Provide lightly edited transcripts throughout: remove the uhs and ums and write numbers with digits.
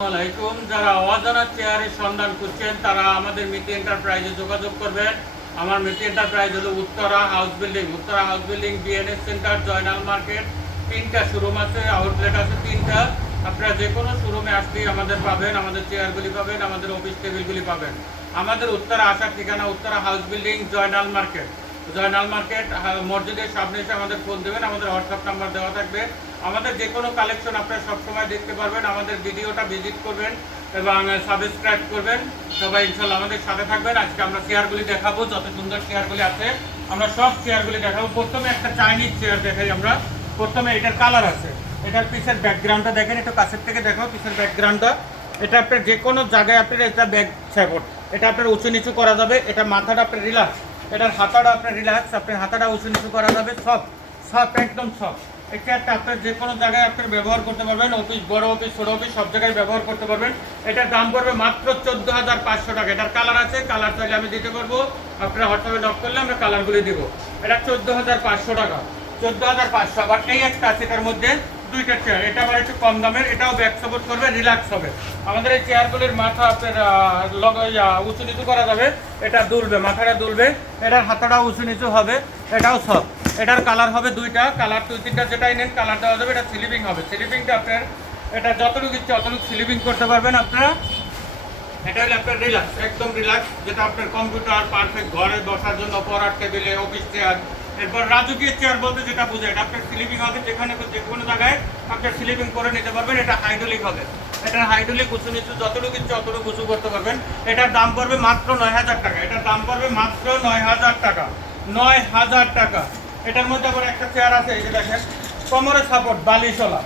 আসসালামাইকুম। যারা অজানা চেয়ারের সন্ধান করছেন তারা আমাদের মিতি এন্টারপ্রাইজে যোগাযোগ করবেন। আমার মিতি এন্টারপ্রাইজ হলো Uttara house building BNS centre, Joynal market. 3টা শোরুম আছে, আউটলেট আছে 3টা। আপনারা যে কোনো শোরুমে আসলেই আমাদের পাবেন, আমাদের চেয়ারগুলি পাবেন, আমাদের অফিস টেবিলগুলি পাবেন। আমাদের উত্তরা আসার ঠিকানা Uttara house building, Joynal market. মসজিদের সামনে এসে আমাদের ফোন দেবেন, আমাদের হোয়াটসঅ্যাপ নাম্বার দেওয়া থাকবে। আমাদের যে কোনো কালেকশন আপনারা সবসময় দেখতে পারবেন। আমাদের ভিডিওটা ভিজিট করবেন এবং সাবস্ক্রাইব করবেন। সবাই ইনশাল্লাহ আমাদের সাথে থাকবেন। আজকে আমরা চেয়ারগুলি দেখাবো, যত সুন্দর চেয়ারগুলি আছে আমরা সব চেয়ারগুলি দেখাবো। প্রথমে একটা চাইনিজ চেয়ার দেখাই আমরা। প্রথমে এটার কালার আছে, এটার পিছের ব্যাকগ্রাউন্ডটা দেখেন, একটু কাছের থেকে দেখো পিছের ব্যাকগ্রাউন্ডটা। এটা আপনার যে কোনো জায়গায় আপনার এটা ব্যাক সাপোর্ট, এটা আপনার উঁচু নিচু করা যাবে। এটা মাথাটা আপনার রিল্যাক্স, এটার হাতাটা আপনার রিল্যাক্স, আপনার হাতাটা উঁচু নিচু করা যাবে। সব একদম সব। এই চেয়ারটা আপনার যে কোনো জায়গায় আপনার ব্যবহার করতে পারবেন, অফিস, বড় অফিস, ছোটো অফিস, সব জায়গায় ব্যবহার করতে পারবেন। এটার দাম পড়বে মাত্র 14,500 টাকা। এটার কালার আছে, কালার চাইলে আমি দিতে পারবো। আপনারা হোয়াটসঅ্যাপে নক করলে আমরা কালারগুলি দেবো। এটা 14,500 টাকা, 14,500। আবার এই একটা আছে, এটার মধ্যে দুইটা চেয়ার। এটা আবার একটু কম দামের, এটাও ব্যাক সাপোর্ট করবে, রিল্যাক্স হবে। আমাদের এই চেয়ারগুলির মাথা আপনার উঁচু নিচু করা যাবে। এটা দুলবে, মাথাটা দুলবে, এটার হাতাটাও উঁচু নিচু হবে। এটাও সব। এটার কালার হবে দুইটা, কালার 2-3টা যেটাই নেন কালার দেওয়া যাবে। এটা স্লিপিং হবে, স্লিপিংটা আপনার এটা যতটুকু ইচ্ছে অতটুকু স্লিপিং করতে পারবেন আপনারা। এটা হলে আপনার রিল্যাক্স, একদম রিল্যাক্স, যেটা আপনার কম্পিউটার পারফেক্ট ঘরে বসার জন্য, পড়ার টেবিলে, অফিস চেয়ার। এরপর রাজকীয় চেয়ার বলতে যেটা বোঝায়, এটা আপনার স্লিপিং হবে, যেখানে যে কোনো জায়গায় আপনার স্লিপিং করে নিতে পারবেন। এটা হাইড্রোলিক হবে, এটার হাইড্রোলিক উঁচু নিচু যতটুকু ইচ্ছে অতটুকু উঁচু করতে পারবেন। এটার দাম পড়বে মাত্র 9,000 টাকা। এটার দাম পড়বে মাত্র 9,000 টাকা, 9,000 টাকা। এটার মধ্যে আবার একটা চেয়ার আছে, এই যে দেখেন, কোমরে সাপোর্ট, বালিশওয়ালা।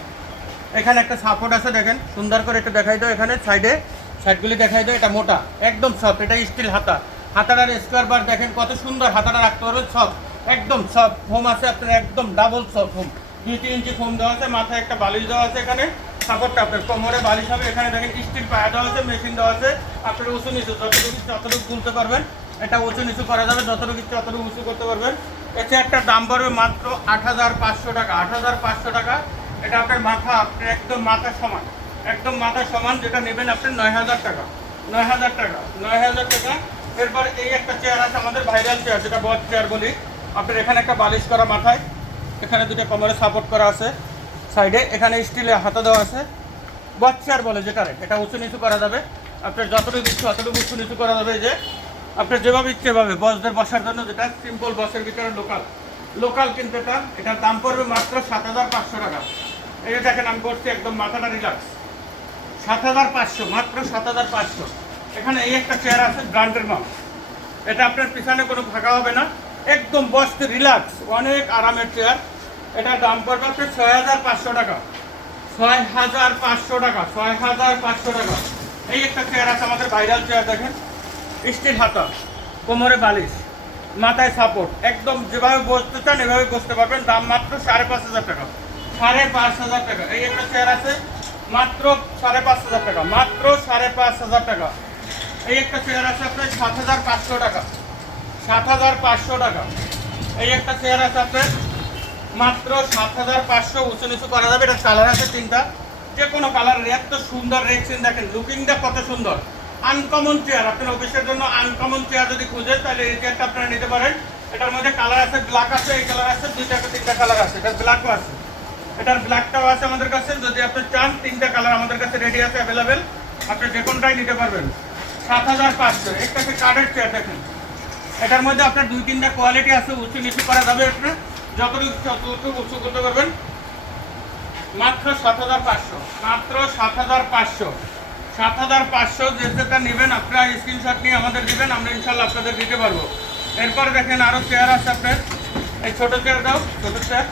এখানে একটা সাপোর্ট আছে, দেখেন সুন্দর করে একটু দেখাই দাও। এখানে সাইডগুলি দেখাই দাও। এটা মোটা, একদম সফট। এটা স্টিল হাতা, হাতাটার স্কোয়ার বার দেখেন কত সুন্দর, হাতাটা রাখতে পারবেন। সব একদম সব ফোম আছে আপনার, একদম ডাবল সব ফোম, 2-3 ইঞ্চি ফোম দেওয়া আছে। মাথায় একটা বালিশ দেওয়া আছে, এখানে সাপোর্টটা আপনার কোমরে বালিশ হবে। এখানে দেখেন স্টিল পায়া দেওয়া আছে, মেশিন দেওয়া আছে। আপনার উঁচু নিচু যতটুকু ইচ্ছে ততটুকু তুলতে পারবেন। এটা উঁচু নিচু করা যাবে, যতটুকু ইচ্ছে ততটুকু উঁচু করতে পারবেন। এই চেয়ারটার দাম পড়বে মাত্র 8,500 টাকা, 8,500 টাকা। এটা আপনার মাথা, আপনার একদম মাথার সমান, একদম মাথার সমান। যেটা নেবেন আপনার 9,000 টাকা, 9,000 টাকা, 9,000 টাকা। এরপর এই একটা চেয়ার আছে আমাদের ভাইরাল চেয়ার, যেটা বট চেয়ার বলি। আপনার এখানে একটা বালিশ করা, মাথায় এখানে দুটো কোমরে সাপোর্ট করা আছে, সাইডে এখানে স্টিলের হাতা দেওয়া আছে। বট চেয়ার বলে যেটা, এটা উঁচু নিচু করা যাবে। আপনার যতটুকু ইচ্ছে অতটুকু উঁচু নিচু করা যাবে। যে আপনার যেভাবে ইচ্ছে ভাবে বসদের বসার জন্য, যেটা সিম্পল বসের ভিতরে লোকাল কিন্তু এটার দাম পড়বে মাত্র 7,500 টাকা। এই যে দেখেন আমি করছি, একদম মাথাটা রিল্যাক্স, 7,500, মাত্র 7,500। এখানে এই একটা চেয়ার আছে ব্র্যান্ডের মাল, এটা আপনার পিছনে কোনো ফাঁকা হবে না, একদম বসতে রিল্যাক্স, অনেক আরামের চেয়ার। এটার দাম পড়বে আপনার 6,500 টাকা, 6,500 টাকা, 6,500 টাকা। এই একটা চেয়ার আছে আমাদের ভাইরাল চেয়ার, দেখেন স্টিল হাতা, কোমরে বালিশ, মাথায় সাপোর্ট, একদম যেভাবে বসতে চান এভাবে বসতে পারবেন। দাম মাত্র 5,500 টাকা, 5,500 টাকা। এই একটা চেয়ার আছে মাত্র 5,500 টাকা, মাত্র 5,500 টাকা। এই একটা চেয়ার আছে আপনার 7,500 টাকা, 7,500 টাকা। এই একটা চেয়ার আছে আপনার মাত্র 7,500, উঁচু নিচু করা যাবে। এটা কালার আছে 3টা, যে কোনো কালারের। এত সুন্দর রেক্সিন, দেখেন লুকিংটা কত সুন্দর। আনকমন চেয়ার, আপনার অফিসের জন্য আনকমন চেয়ার যদি খুঁজেন তাহলে এই চেয়ারটা আপনারা নিতে পারেন। এটার মধ্যে কালার আছে, ব্ল্যাক আছে, এই কালার আছে, 2-3টা কালার আছে। এটার ব্ল্যাকও আছে, এটার ব্ল্যাকটাও আছে আমাদের কাছে। যদি আপনি চান 3টা কালার আমাদের কাছে রেডি আছে, অ্যাভেলেবেল। আপনি যে কোনটাই নিতে পারবেন। 7,500। একটা আছে কাঠের চেয়ার, দেখেন এটার মধ্যে আপনার 2-3টা কোয়ালিটি আছে, উঁচু নিচু করা যাবে। আপনার যতটুকু উঁচু করতে পারবেন। মাত্র 7,500, মাত্র 7,500, 7,500। যেটা নেবেন আপনারা স্ক্রিনশট নিয়ে আমাদের দিবেন, আমরা ইনশাল্লাহ আপনাদের দিতে পারবো। এরপর দেখেন আরও চেয়ার আছে আপনার, এই ছোটো চেয়ারটাও, ছোটো চেয়ার।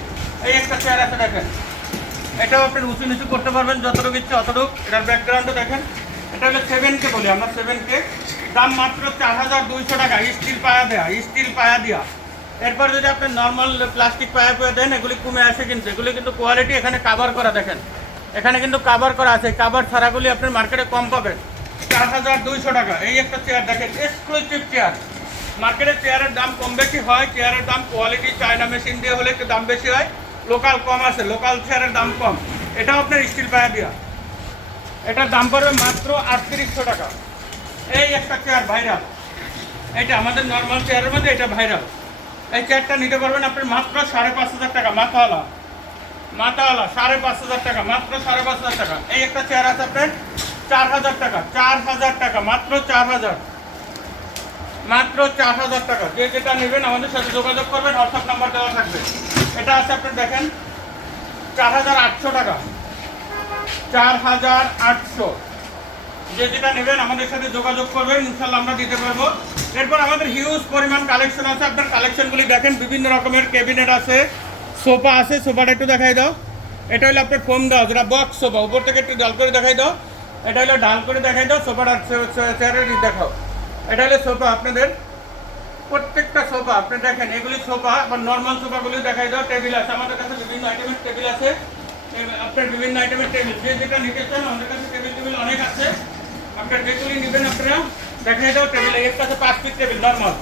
এই একটা চেয়ার আছে, দেখেন এটাও আপনার উঁচু নিচু করতে পারবেন যতটুকু ইচ্ছে অতটুকু। এটার ব্যাকগ্রাউন্ডও দেখেন, এটা হলো 7K বলি আমরা, 7K। দাম মাত্র 4,200 টাকা, স্টিল পায়া দেওয়া, স্টিল পায়া দেওয়া। এরপর যদি আপনি নর্মাল প্লাস্টিক পায়া পেয়ে দেন এগুলি কমে আসে, কিন্তু এগুলি কিন্তু কোয়ালিটি এখানে কাভার করা, দেখেন এখানে কিন্তু কাভার করা আছে। কাভার ছাড়াগুলি আপনার মার্কেটে কম পাবেন, 4,200 টাকা। এই একটা চেয়ার দেখেন, এক্সক্লুসিভ চেয়ার। মার্কেটে চেয়ারের দাম কম বেশি হয়, চেয়ারের দাম কোয়ালিটি চায়না মেশিন দিয়ে হলে একটু দাম বেশি হয়, লোকাল কম আছে, লোকাল চেয়ারের দাম কম। এটাও আপনার স্টিল পায়া দেওয়া, এটার দাম পড়বে মাত্র 3800 টাকা। এই একটা চেয়ার ভাইরাল, এটা আমাদের নর্মাল চেয়ারের মধ্যে এটা ভাইরাল। এই চেয়ারটা নিতে পারবেন আপনি মাত্র 5500 টাকা, মাথাওয়ালা 5500 টাকা, মাত্র 5500 টাকা। এই একটা চেয়ার আছে আপনার 4000 টাকা, 4000 টাকা, মাত্র 4000, মাত্র 4000 টাকা। যে যেটা নেবেন আমাদের সাথে যোগাযোগ করবেন, হোয়াটসঅ্যাপ নাম্বার দেওয়া থাকবে। এটা আছে আপনি দেখেন 4800 টাকা, 4800। যে যেটা নেবেন আমাদের সাথে যোগাযোগ করবেন, ইনশাল্লাহ আমরা দিতে পারবো। এরপর আমাদের হিউজ পরিমাণ কালেকশন আছে, আপনার কালেকশনগুলি দেখেন। বিভিন্ন রকমের ক্যাবিনেট আছে, সোফা আছে। সোফাটা একটু দেখাই দাও। এটা হলো আপনার ফোম দাও, যেটা বক্স সোফা, উপর থেকে একটু ডাল করে দেখাই দাও। এটা হলো ডাল করে দেখাই দাও। সোফাটা চেয়ারের দেখাও। এটা হলো সোফা আপনাদের, প্রত্যেকটা সোফা আপনি দেখেন। এগুলি সোফা বা নর্মাল সোফাগুলি দেখাই দাও। টেবিল আছে আমাদের কাছে, বিভিন্ন আইটেমের টেবিল আছে। আপনার বিভিন্ন আইটেমের টেবিল, যে যেটা নিতে চান আমাদের কাছে টেবিল অনেক আছে। আপনার যেগুলি নেবেন আপনারা দেখাই দাও। টেবিল এর কাছে 5 ফিট টেবিল নর্মাল,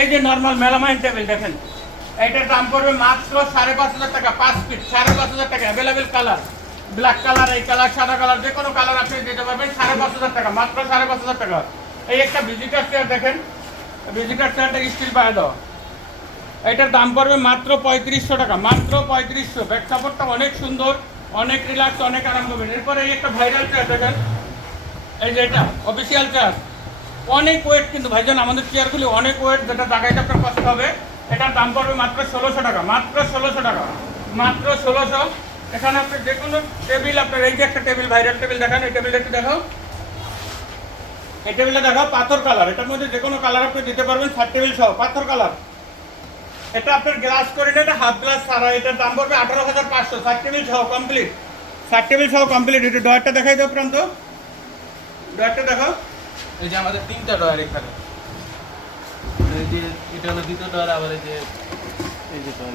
এই যে নর্মাল মেলামাইন টেবিল দেখেন। এইটার দাম পড়বে মাত্র 5500 টাকা, 5 ফিট 5500 টাকা। অ্যাভেলেবেল কালার, ব্ল্যাক কালার, এই কালার, সাদা কালার, যে কোনো কালার আপনি দিতে পারবেন। 5500 টাকা, মাত্র 5500 টাকা। এই একটা ভিজিটার চেয়ার দেখেন, ভিজিটার চেয়ারটা স্টিল পায়ে দাও। এটার দাম পড়বে মাত্র 3500 টাকা, মাত্র 3500। ব্যাক সাপোর্টটা অনেক সুন্দর, অনেক রিল্যাক্স, অনেক আরাম পাবেন। এরপরে এই একটা ভাইরাল চেয়ার দেখেন, এই যে এটা অফিসিয়াল চেয়ার, অনেক ওয়েট কিন্তু ভাইজান, আমাদের চেয়ারগুলি অনেক ওয়েট, যেটা জায়গাটা আপনার কষ্ট হবে। এটার দাম পড়বে মাত্র 1600 টাকা, মাত্র 1600 টাকা, মাত্র 1600। এখানে আপনি যে কোনো টেবিল, আপনার এই যে একটা টেবিল ভাইরাল টেবিল দেখেন, এই টেবিলটা একটু দেখাও। এই টেবিলটা দেখাও, পাথর কালার। এটার মধ্যে যে কোনো কালার আপনি দিতে পারবেন, 7 টেবিল সহ, পাথর কালার। এটা আপনার গ্লাস করে না, এটা হাফ গ্লাস ছাড়া। এটার দাম পড়বে 18500, 7 টেবিল সহ কমপ্লিট, 7 টেবিল সহ কমপ্লিট। একটু ডয়ারটা দেখাই দাও প্রান্ত, ডয়ারটা দেখাও। এই যে আমাদের 3টা ডয়ার এখানে, এই যে এটা হলো দ্বিতীয় ডয়ার, আবার এই যে ডয়ার,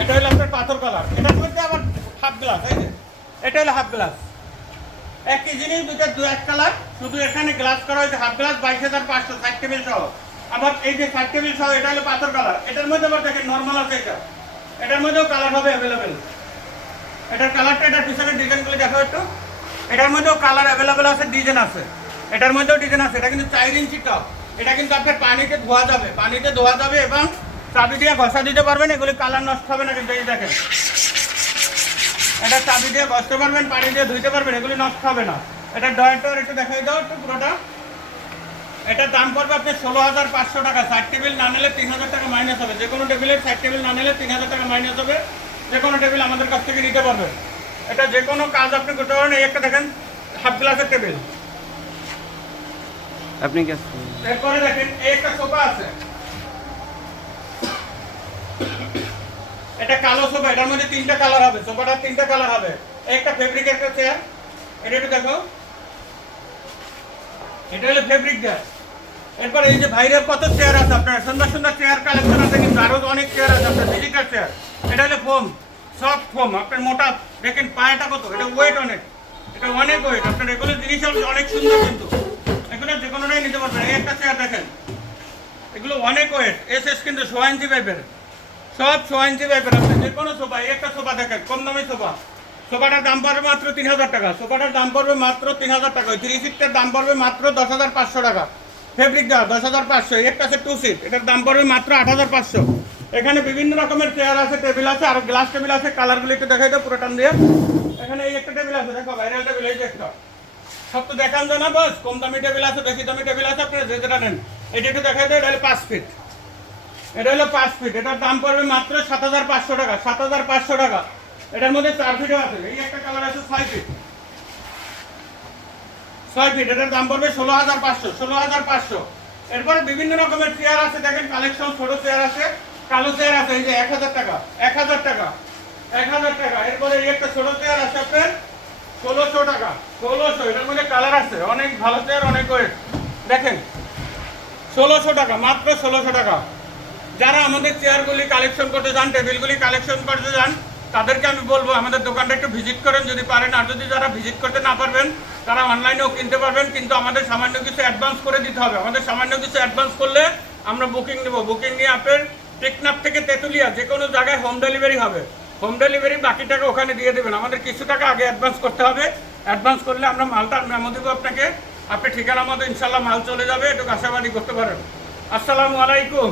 এটা হলো আপনার পাথর কালার। এটার মধ্যে আবার হাফ গ্লাস, এই যে এটা হলো হাফ গ্লাস। একই জিনিস, দুটো দু এক কালার, শুধু এখানে গ্লাস করা হয়েছে। হাফ গ্লাস 22500, 7 টেবিল সহ। আবার এই যে 7 টেবিল সহ, এটা হলো পাথর কালার। এটার মধ্যে আবার দেখেন নর্মাল আছে, এটা এটার মধ্যেও কালার হবে অ্যাভেলেবেল। এটার কালারটা, এটার পিছনে ডিজাইনগুলো দেখো একটু। এটার মধ্যেও কালার অ্যাভেলেবেল আছে, ডিজাইন আছে। এটার মধ্যেও ডিজাইন আছে। এটা কিন্তু 4 ইঞ্চি টপ। এটা কিন্তু আপনার পানিতে ধোয়া যাবে, পানিতে ধোয়া যাবে এবং চাবি দিয়ে ঘষা দিতে পারবেন। এগুলি কালার নষ্ট হবে না কিন্তু। এই দেখেন, এটা চাবি দিয়ে ঘষতে পারবেন, পানি দিয়ে ধুইতে পারবেন, এগুলি নষ্ট হবে না। এটা ডয়ারটার একটু দেখাই দাও একটু পুরোটা। এটার দাম পড়বে আপনি 16500 টাকা। 7 টেবিল না নিলে 3000 টাকা মাইনাস হবে। যে কোনো টেবিলের 7 টেবিল না নিলে 3000 টাকা মাইনাস হবে। যে কোনো টেবিল আমাদের কাছ থেকে নিতে পারবেন। এটা যে কোনো কাজ আপনি করতে পারেন। এই একটা দেখেন হাফ গ্লাসের টেবিল। আপনি কি এরপরে দেখেন এই একটা সোফা আছে, এটা কালো সোফা। এটার মধ্যে 3টা কালার হবে, সোফাটার 3টা কালার হবে। একটা ফেব্রিক, একটা চেয়ার। এটা একটু দেখো, এটা হলো ফেব্রিক চেয়ার। এরপর এই যে ভাইরাল কত চেয়ার আছে আপনার, সুন্দর সুন্দর চেয়ার কালেকশন আছে কিন্তু, আরো অনেক চেয়ার আছে আপনার। ভিজিটার চেয়ার, এটা হলো ফোম, সফট ফোম। আপনার মোটা দেখেন, পায়াটা কত, এটা ওয়েট অনেক, এটা অনেক ওয়েট। আপনার এগুলো জিনিস অনেক সুন্দর কিন্তু, এগুলো যে কোনোটাই নিতে পারবেন। এই একটা চেয়ার দেখেন, এগুলো অনেক ওয়েট, এসএস কিন্তু 100 ইঞ্চি পাইপের, সব 100 ইঞ্চি পাইপের। আপনি যে কোনো সোফা, এই একটা সোফা দেখেন, কম দামি সোফা। সোফাটার দাম পড়বে মাত্র 3000 টাকা, সোফাটার দাম পড়বে মাত্র 3000 টাকা। ওই 3 সিটের দাম পড়বে মাত্র 10500 টাকা। ফেব্রিক দেওয়া 10500। একটা আছে 2 সিট, এটার দাম পড়বে মাত্র 8500। এখানে বিভিন্ন রকমের চেয়ার আছে, টেবিল আছে, আর গ্লাস টেবিল আছে। কালারগুলো একটু দেখাই দাও পুরো টান দিয়ে। এখানে এই একটা টেবিল আছে, দেখো ভাইরাল টেবিল, এই যে একটা। সব তো দেখান যায় না বস, কম দামি টেবিল আছে, বেশি দামি টেবিল আছে, আপনারা যে যেটা নেন। এটা একটু দেখাই দাও। এটা হলো 5 ফিট, এটা হলো 5 ফিট। এটার দাম পড়বে মাত্র 7500 টাকা, 7500 টাকা। এটার মধ্যে 4 ফিটও আছে। এই একটা কালার আছে 6 ফিট, 6 ফিট। এটার দাম পড়বে 16500, 16500। এরপরে বিভিন্ন রকমের চেয়ার আছে, দেখেন কালেকশন। ছোট চেয়ার আছে, কালো চেয়ার আছে, এই যে 1000 টাকা, 1000 টাকা, 1000 টাকা। এরপরে এই একটা ছোট চেয়ার আছে আপনার 1600 টাকা, 1600। এটার মধ্যে কালার আছে, অনেক ভালো চেয়ার, অনেক ওয়েট। দেখেন 1600 টাকা, মাত্র 1600 টাকা। যারা আমাদের চেয়ারগুলি কালেকশন করতে চান, টেবিলগুলি কালেকশন করতে চান, তাদেরকে আমি বলবো আমাদের দোকানটা একটু ভিজিট করেন যদি পারেন। আর যদি যারা ভিজিট করতে না পারবেন, তারা অনলাইনেও কিনতে পারবেন, কিন্তু আমাদের সামান্য কিছু অ্যাডভান্স করে দিতে হবে। আমাদের সামান্য কিছু অ্যাডভান্স করলে আমরা বুকিং নেব। বুকিং নিয়ে আপনার টেকনাফ থেকে তেঁতুলিয়া যে কোনো জায়গায় হোম ডেলিভারি হবে। হোম ডেলিভারি বাকি টাকা ওখানে দিয়ে দেবেন। আমাদের কিছু টাকা আগে অ্যাডভান্স করতে হবে, অ্যাডভান্স করলে আমরা মালটা মেমো দেবো আপনাকে, আপনি ঠিকানা মতো ইনশাল্লাহ মাল চলে যাবে, একটু আশাবাদী করতে পারেন। আসসালামু আলাইকুম।